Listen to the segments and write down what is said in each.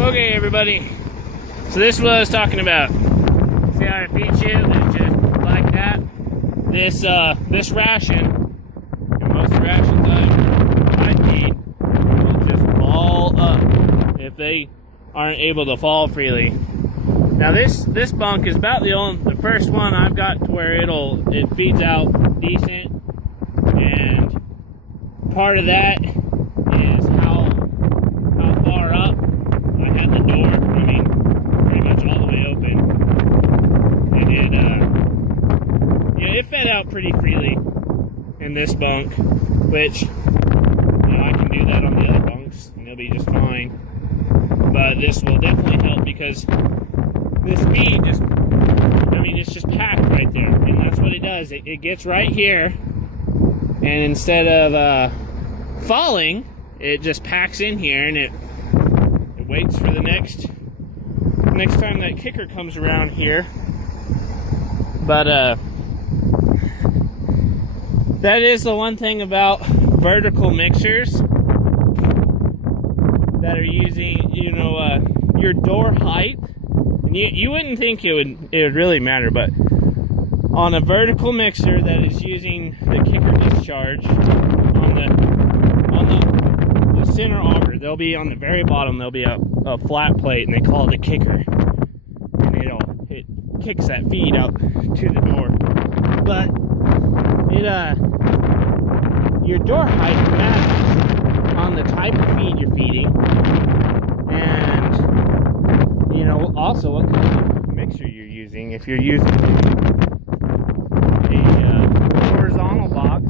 Okay, everybody. So this is what I was talking about. See how it feeds you? It's just like that. This ration, and most rations I feed, will just fall up if they aren't able to fall freely. Now this bunk is about the first one I've got to where it feeds out decent, and part of that is how far up I have the door. I mean, pretty much all the way open, and it fed out pretty freely in this bunk, which I can do that on the other bunks and they'll be just fine. But this will definitely help because this feed it's just packed right there, and that's what it does. It gets right here, and instead of falling, it just packs in here, and it waits for the next time that kicker comes around here. But that is the one thing about vertical mixers that are using, your door height. And you wouldn't think it would really matter, but on a vertical mixer that is using the kicker discharge on the center auger, they'll be on the very bottom. There'll be a flat plate, and they call it a kicker, and it kicks that feed out to the door. But your door height matters on the type of feed you're feeding, and also what kind of mixer you're using. If you're using a horizontal box,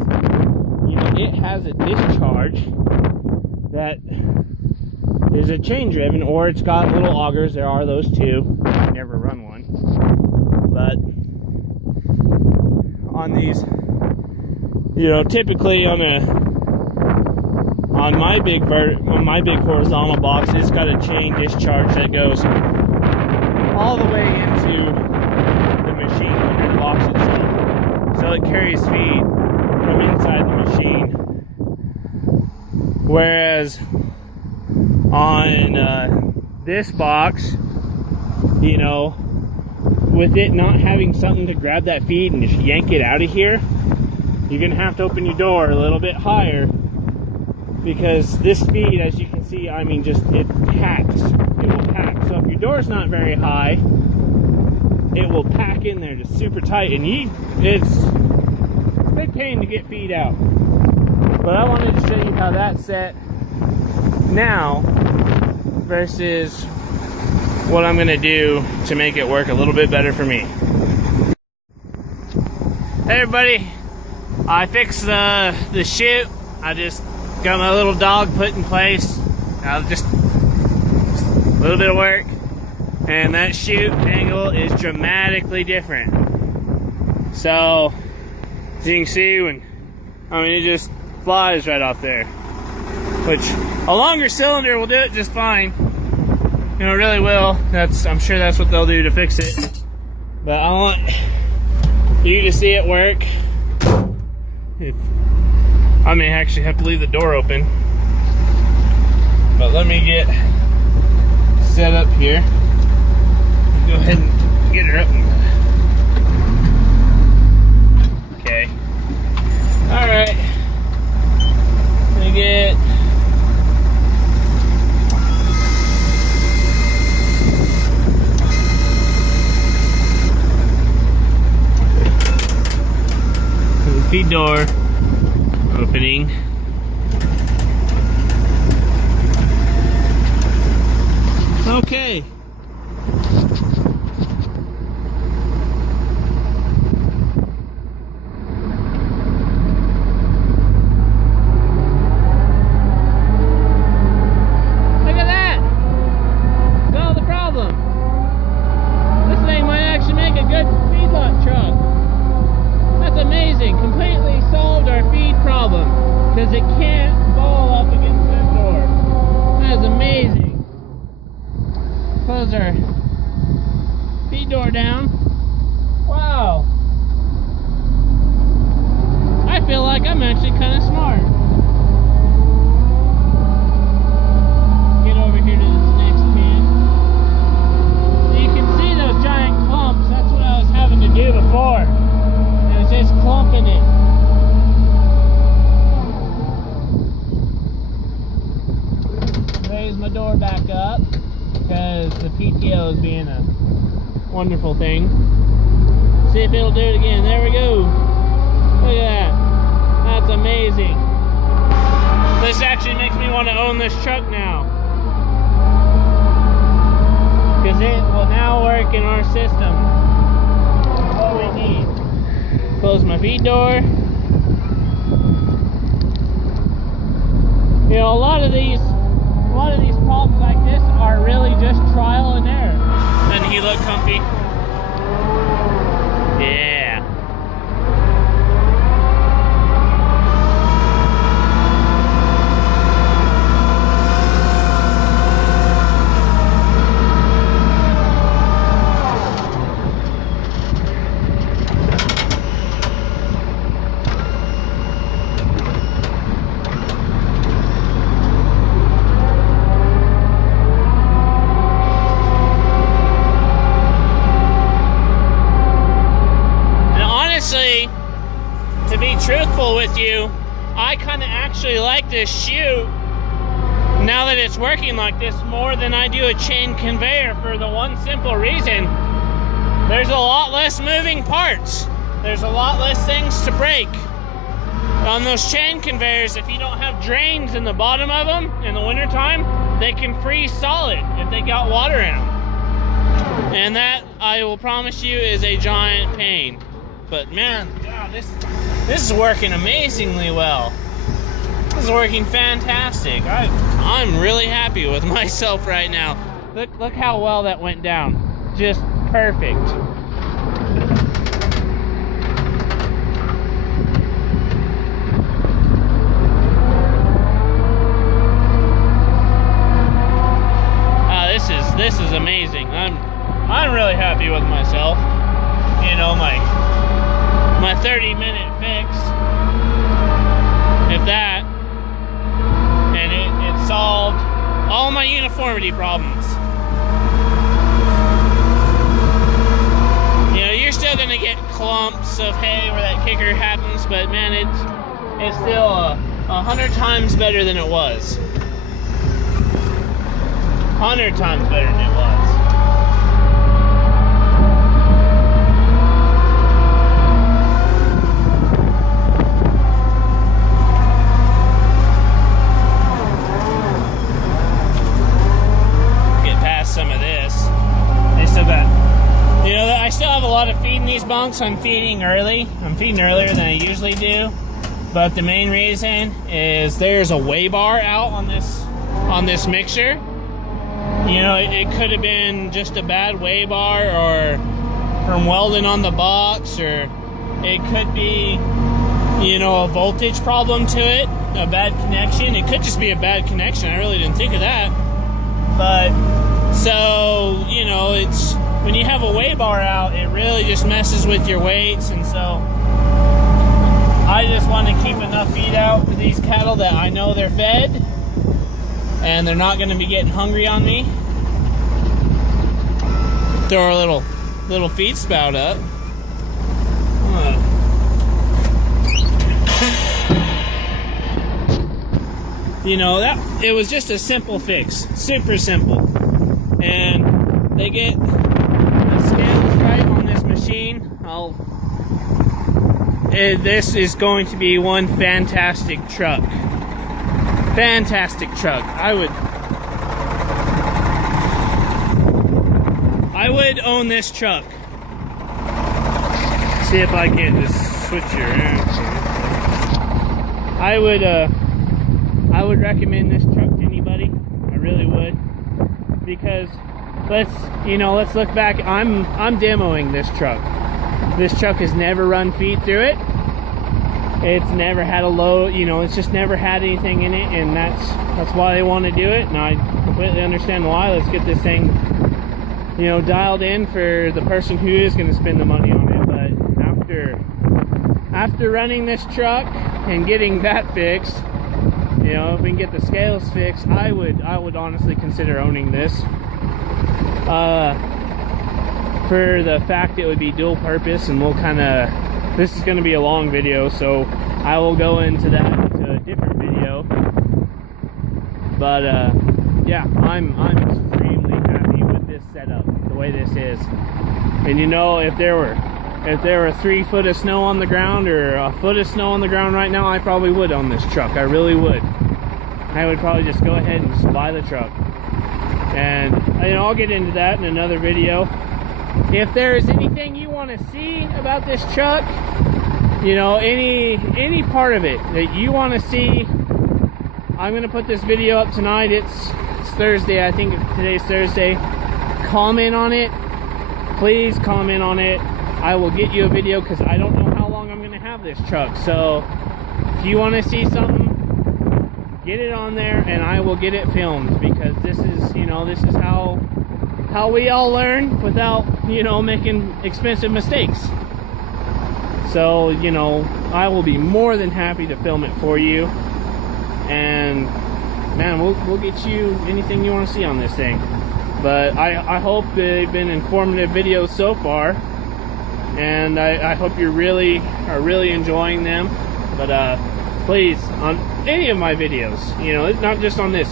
it has a discharge that is a chain driven, or it's got little augers. There are those too. I never run one, but on these, typically on my big horizontal box, it's got a chain discharge that goes all the way into the machine under the box itself. So it carries feed from inside the machine. Whereas on this box, with it not having something to grab that feed and just yank it out of here, you're gonna have to open your door a little bit higher, because this feed, as you can see, it packs. It will pack. So if your door's not very high, it will pack in there just super tight, and it's a big pain to get feed out. But I wanted to show you how that's set now versus what I'm gonna do to make it work a little bit better for me. Hey everybody, I fixed the chute. I just got my little dog put in place. Just a little bit of work, and that chute angle is dramatically different. So as you can see, it just flies right off there, which a longer cylinder will do it just fine. It really will. I'm sure that's what they'll do to fix it. But I want you to see it work. I may actually have to leave the door open, but let me get set up here. Go ahead and get her up. Okay. All right. Let me get. The feed door opening. Okay. Look at that! Solved the problem. This thing might actually make a good feedlot truck. That's amazing. Completely solved our feed problem, because it can't fall up against that door. That is amazing. Close our feed door down. Wow. I feel like I'm actually kind of smart. Get over here to this next pin. raise my door back up because the PTO is being a wonderful thing. See if it'll do it again. There we go. Look at that. That's amazing. This actually makes me want to own this truck now, because it will now work in our system. What we need. Close my feed door. You know, a lot of these problems like this are really just trial and error. Doesn't he look comfy? Yeah. To be truthful with you, I kind of actually like this chute now that it's working like this more than I do a chain conveyor, for the one simple reason: there's a lot less moving parts. There's a lot less things to break. On those chain conveyors, if you don't have drains in the bottom of them in the wintertime, they can freeze solid if they got water in them. And that, I will promise you, is a giant pain. But man, God, this is working amazingly well. This is working fantastic. I'm really happy with myself right now. Look how well that went down. Just perfect. This is amazing. I'm really happy with myself. You know, my 30-minute fix, if that, and it solved all my uniformity problems. You know, you're still gonna get clumps of hay where that kicker happens, but man, it's still 100 times better than it was. 100 times better than it was. Some of this. They still got, you know, I still have a lot of feed in these bunks. I'm feeding early. I'm feeding earlier than I usually do. But the main reason is there's a weigh bar out on this mixture. You know, it could have been just a bad weigh bar, or from welding on the box, or it could be, you know, a voltage problem to it, a bad connection. It could just be a bad connection. I really didn't think of that. But so, you know, it's when you have a weigh bar out, it really just messes with your weights. And so I just want to keep enough feed out for these cattle that I know they're fed and they're not going to be getting hungry on me. Throw a little feed spout up. You know, it was just a simple fix, super simple. And they get the scales right on this machine. This is going to be one fantastic truck. Fantastic truck. I would own this truck. See if I can just switch it around. I would recommend this truck to anybody. I really would. Because let's look back. I'm demoing this truck. This truck has never run feed through it. It's never had a load, you know, it's just never had anything in it, and that's why they want to do it, and I completely understand why. Let's get this thing, you know, dialed in for the person who is going to spend the money on it. But after running this truck and getting that fixed, you know, if we can get the scales fixed, I would honestly consider owning this. For the fact it would be dual purpose, and this is going to be a long video, so I will go into that into a different video. But yeah, I'm extremely happy with this setup, the way this is. And you know, if there were 3 foot of snow on the ground or a foot of snow on the ground right now, I probably would own this truck. I really would. I would probably just go ahead and just buy the truck. And you know, I'll get into that in another video. If there is anything you want to see about this truck, you know, any part of it that you want to see, I'm going to put this video up tonight. It's Thursday, I think today's Thursday. Comment on it. Please comment on it. I will get you a video because I don't know how long I'm going to have this truck. So if you want to see something, get it on there and I will get it filmed, because this is, you know, this is how we all learn without, you know, making expensive mistakes. So, you know, I will be more than happy to film it for you. And man, we'll get you anything you want to see on this thing. But I hope they've been informative videos so far, and I hope you are really enjoying them. But please, on any of my videos, you know, it's not just on this,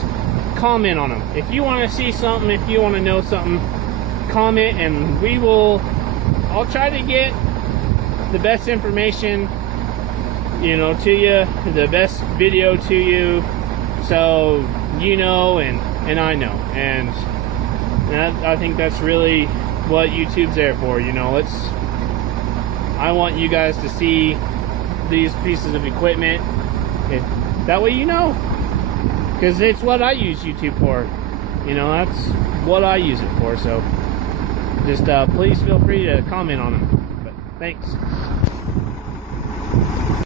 comment on them. If you want to see something, if you want to know something, comment, and I'll try to get the best information, you know, to you, the best video to you, so you know and I know. And I think that's really what YouTube's there for, you know. I want you guys to see these pieces of equipment, that way you know, because it's what I use YouTube for, you know, that's what I use it for. So just please feel free to comment on them. But thanks.